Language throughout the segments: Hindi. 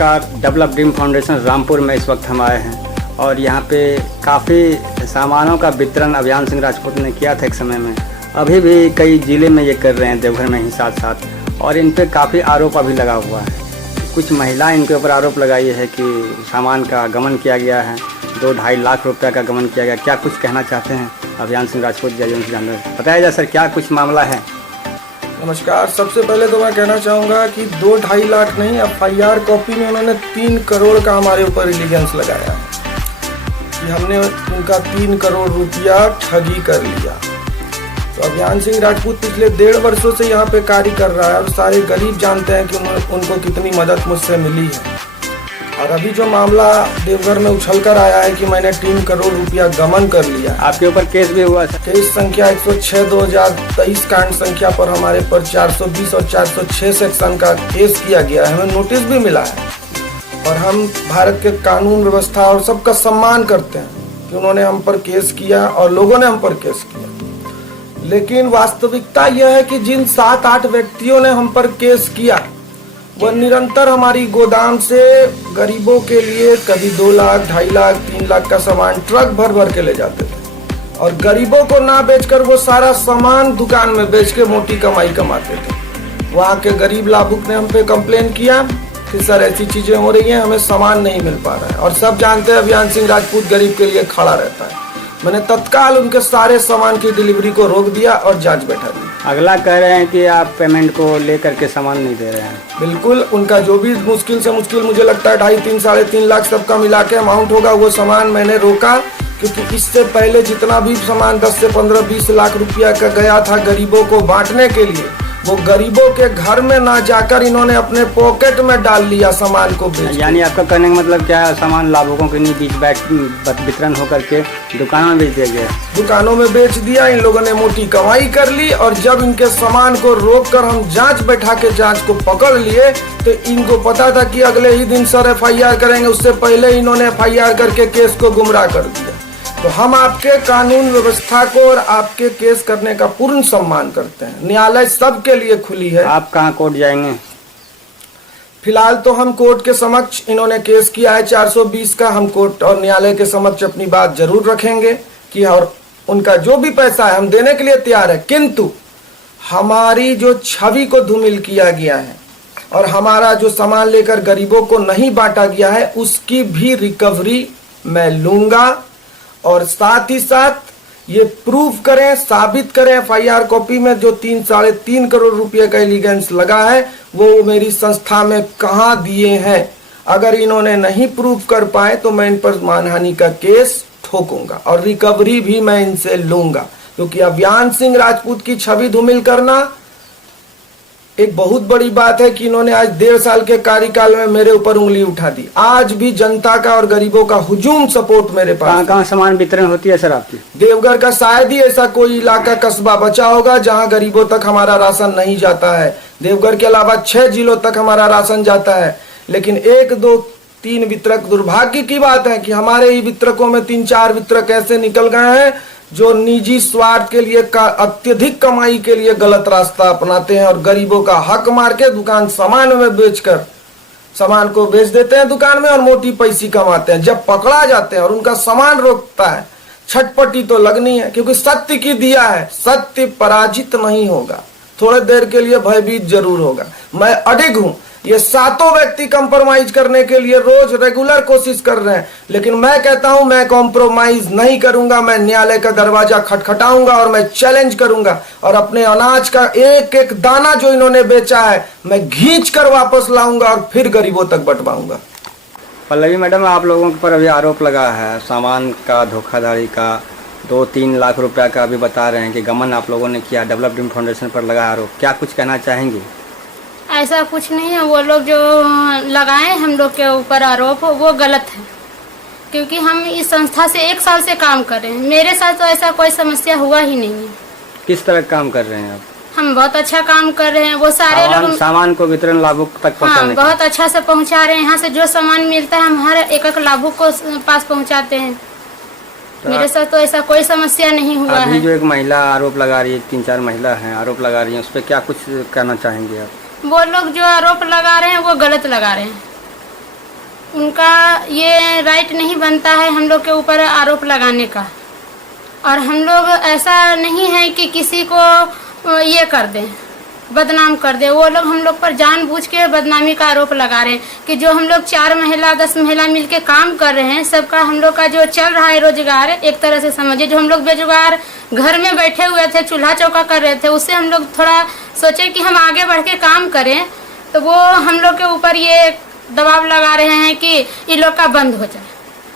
नमस्कार। डेवलप ड्रीम फाउंडेशन रामपुर में इस वक्त हम आए हैं और यहाँ पे काफ़ी सामानों का वितरण अभियान सिंह राजपूत ने किया था एक समय में। अभी भी कई ज़िले में ये कर रहे हैं, देवघर में ही साथ साथ, और इन पे काफ़ी आरोप अभी लगा हुआ है। कुछ महिला इनके ऊपर आरोप लगाई है कि सामान का गमन किया गया है, 2-2.5 लाख रुपये का गमन किया गया। क्या कुछ कहना चाहते हैं अभियान सिंह राजपूत जी? उनसे जानना बताया जाए सर, क्या कुछ मामला है? नमस्कार। सबसे पहले तो मैं कहना चाहूँगा कि 2-2.5 लाख नहीं, FIR कॉपी में उन्होंने 3 करोड़ का हमारे ऊपर रिलीजेंस लगाया है कि हमने उनका 3 करोड़ रुपया ठगी कर लिया। तो अभियान सिंह राजपूत पिछले 1.5 वर्षों से यहाँ पे कार्य कर रहा है और सारे गरीब जानते हैं कि उनको कितनी मदद मुझसे मिली है। और अभी जो मामला देवघर में उछल कर आया है कि मैंने 3 करोड़ रुपया गमन कर लिया। आपके ऊपर केस भी हुआ? केस संख्या 106/2023 कांड संख्या पर हमारे पर 420 और 406 सेक्शन का केस किया गया है। हमें नोटिस भी मिला है और हम भारत के कानून व्यवस्था और सबका सम्मान करते हैं कि उन्होंने हम पर केस किया और लोगों ने हम पर केस किया। लेकिन वास्तविकता यह है कि जिन 7-8 व्यक्तियों ने हम पर केस किया वह निरंतर हमारी गोदाम से गरीबों के लिए कभी 2 लाख, 2.5 लाख, 3 लाख का सामान ट्रक भर भर के ले जाते थे और गरीबों को ना बेचकर वो सारा सामान दुकान में बेच के मोटी कमाई कमाते थे। वहाँ के गरीब लाभुक ने हम पे कंप्लेन किया कि सर ऐसी चीजें हो रही हैं, हमें सामान नहीं मिल पा रहा है। और सब जानते हैं अभियान सिंह राजपूत गरीब के लिए खड़ा रहता है। मैंने तत्काल उनके सारे सामान की डिलीवरी को रोक दिया और जांच बैठा दी। अगला कह रहे हैं कि आप पेमेंट को लेकर के सामान नहीं दे रहे हैं। बिल्कुल, उनका जो भी मुश्किल से मुश्किल मुझे लगता है 2.5, 3, 3.5 लाख सबका मिला के अमाउंट होगा, वो सामान मैंने रोका। क्योंकि इससे पहले जितना भी सामान 10 से 15, 20 लाख रुपया का गया था गरीबों को बांटने के लिए, वो गरीबों के घर में ना जाकर इन्होंने अपने पॉकेट में डाल लिया सामान को बेच। यानी आपका कहने का मतलब क्या है? सामान लाभुकों के नहीं बीच वितरण होकर के दुकानों में बेच दिया गया? दुकानों में बेच दिया। इन लोगों ने मोटी कमाई कर ली और जब इनके सामान को रोककर हम जांच बैठा के जांच को पकड़ लिए तो इनको पता था कि अगले ही दिन सर FIR करेंगे, उससे पहले इन्होंने FIR करके केस को गुमराह कर दिया। तो हम आपके कानून व्यवस्था को और आपके केस करने का पूर्ण सम्मान करते हैं। न्यायालय सबके लिए खुली है। आप कहाँ कोर्ट जाएंगे? फिलहाल तो हम कोर्ट के समक्ष, इन्होंने केस किया है 420 का, हम कोर्ट और न्यायालय के समक्ष अपनी बात जरूर रखेंगे कि और उनका जो भी पैसा है हम देने के लिए तैयार है। किंतु हमारी जो छवि को धूमिल किया गया है और हमारा जो सामान लेकर गरीबों को नहीं बांटा गया है उसकी भी रिकवरी मैं लूंगा। और साथ ही साथ ये प्रूफ करें, साबित करें FIR कॉपी में जो 3-3.5 करोड़ रुपए का इलीगेंस लगा है वो मेरी संस्था में कहाँ दिए हैं। अगर इन्होंने नहीं प्रूफ कर पाए तो मैं इन पर मानहानि का केस ठोकूंगा और रिकवरी भी मैं इनसे लूंगा। क्योंकि अभियान सिंह राजपूत की छवि धूमिल करना एक बहुत बड़ी बात है कि इन्होंने आज 1.5 साल के कार्यकाल में मेरे ऊपर उंगली उठा दी। आज भी जनता का और गरीबों का हुजूम सपोर्ट मेरे पास। कहाँ सामान वितरण होती है सर आपकी? देवघर का शायद ही ऐसा कोई इलाका कस्बा बचा होगा जहां गरीबों तक हमारा राशन नहीं जाता है। देवघर के अलावा 6 जिलों तक हमारा राशन जाता है। लेकिन 1, 2, 3 वितरक, दुर्भाग्य की बात है कि हमारे ही वितरकों में 3-4 वितरक ऐसे निकल गए हैं जो निजी स्वार्थ के लिए अत्यधिक कमाई के लिए गलत रास्ता अपनाते हैं और गरीबों का हक मार के दुकान सामान में बेचकर सामान को बेच देते हैं दुकान में और मोटी पैसी कमाते हैं। जब पकड़ा जाते हैं और उनका सामान रोकता है, छटपटी तो लगनी है। क्योंकि सत्य की दिया है, सत्य पराजित नहीं होगा, थोड़ी देर के लिए भयभीत जरूर होगा। मैं अडिग हूं। ये 7 व्यक्ति कंप्रोमाइज करने के लिए रोज रेगुलर कोशिश कर रहे हैं, लेकिन मैं कहता हूं मैं कॉम्प्रोमाइज नहीं करूंगा। मैं न्यायालय का दरवाजा खटखटाऊंगा और मैं चैलेंज करूंगा और अपने अनाज का एक एक दाना जो इन्होंने बेचा है मैं खींच कर वापस लाऊंगा और फिर गरीबों तक बंटवाऊंगा। पल्लवी मैडम, आप लोगों पर अभी आरोप लगा है सामान का धोखाधड़ी का, 2-3 लाख रुपया का अभी बता रहे हैं कि गमन आप लोगों ने किया। डेवलप ड्रीम फाउंडेशन पर लगा आरोप, क्या कुछ कहना चाहेंगे? ऐसा कुछ नहीं है। वो लोग जो लगाए हम लोग के ऊपर आरोप वो गलत है। क्योंकि हम इस संस्था से 1 साल से काम कर रहे हैं। मेरे साथ तो ऐसा कोई समस्या हुआ ही नहीं है। किस तरह काम कर रहे हैं आप? हम बहुत अच्छा काम कर रहे हैं। वो सारे लोग सामान को वितरण लाभुक तक पहुंचाने का बहुत अच्छा से पहुंचा रहे हैं। यहाँ से जो सामान मिलता है हम हर एक लाभुक को पास पहुंचाते हैं। मेरे साथ तो ऐसा कोई समस्या नहीं हुआ है। अभी जो एक महिला आरोप लगा रही है, 3-4 महिला हैं आरोप लगा रही हैं, उस पर क्या कुछ कहना चाहेंगे आप? वो लोग जो आरोप लगा रहे हैं वो गलत लगा रहे हैं। उनका ये राइट नहीं बनता है हम लोग के ऊपर आरोप लगाने का। और हम लोग ऐसा नहीं है कि किसी को ये कर दें, बदनाम कर दे। वो लोग हम लोग पर जानबूझ के बदनामी का आरोप लगा रहे हैं कि जो हम लोग 4 महिला 10 महिला मिलके काम कर रहे हैं, सबका हम लोग का जो चल रहा है रोजगार, एक तरह से समझिए जो हम लोग बेरोजगार घर में बैठे हुए थे, चूल्हा चौका कर रहे थे, उससे हम लोग थोड़ा सोचे कि हम आगे बढ़ के काम करें, तो वो हम लोग के ऊपर ये दबाव लगा रहे हैं कि ये लोग का बंद हो जाए।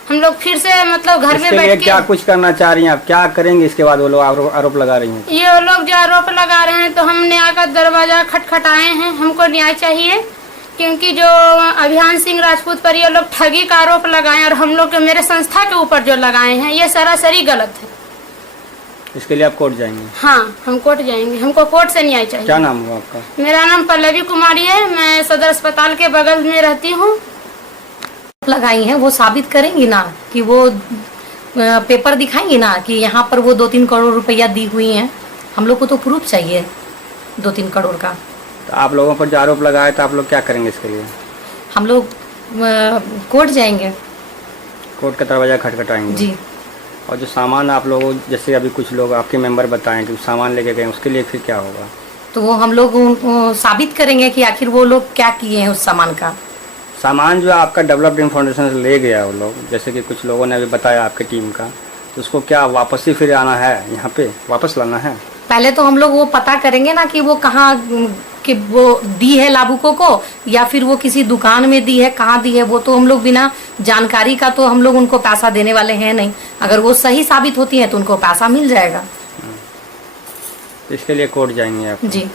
हम लोग फिर से मतलब घर में बैठ के क्या कुछ करना चाह रही हैं आप, क्या करेंगे इसके बाद? वो लोग आरोप लगा रही हैं, ये लोग जो आरोप लगा रहे हैं, तो हम न्याय का दरवाजा खटखटाए हैं। हमको न्याय चाहिए, क्योंकि जो अभियान सिंह राजपूत पर ये लोग ठगी का आरोप लगाए और हम लोग के मेरे संस्था के ऊपर जो लगाए हैं, ये सरासरी गलत है। इसके लिए आप कोर्ट जाएंगे? हाँ, हम कोर्ट जाएंगे, हमको कोर्ट से न्याय चाहिए। क्या नाम हुआ आपका? मेरा नाम पल्लवी कुमारी है, मैं सदर अस्पताल के बगल में रहती हूँ। लगाई हैं वो साबित करेंगी ना, कि वो पेपर दिखाएंगी ना कि यहाँ पर वो 2-3 करोड़ रुपया दी हुई हैं। हम लोग को तो प्रूफ चाहिए 2-3 करोड़ का। तो आप लोगों पर जो आरोप लगाए, तो आप लोग क्या करेंगे इसके लिए? हम लोग कोर्ट जाएंगे, कोर्ट का दरवाजा खटखटाएंगे जी। और जो सामान आप लोगों, जैसे अभी कुछ लोग आपके मेंबर बताएं कि सामान लेके गए, उसके लिए फिर क्या होगा? तो वो हम लोग साबित करेंगे कि आखिर वो लोग क्या किए हैं उस सामान का। सामान जो आपका डेवलप्ड फाउंडेशन से ले गया वो लोग, जैसे कि कुछ लोगों ने अभी बताया आपकी टीम का, तो उसको क्या वापस ही फिर आना है, यहाँ पे वापस लाना है? पहले तो हम लोग वो पता करेंगे ना कि वो कहाँ कि वो दी है लाभुकों को, या फिर वो किसी दुकान में दी है, कहाँ दी है। वो तो हम लोग बिना जानकारी का तो हम लोग उनको पैसा देने वाले हैं नहीं। अगर वो सही साबित होती है तो उनको पैसा मिल जाएगा। इसके लिए कोर्ट जाएंगे आप? जी।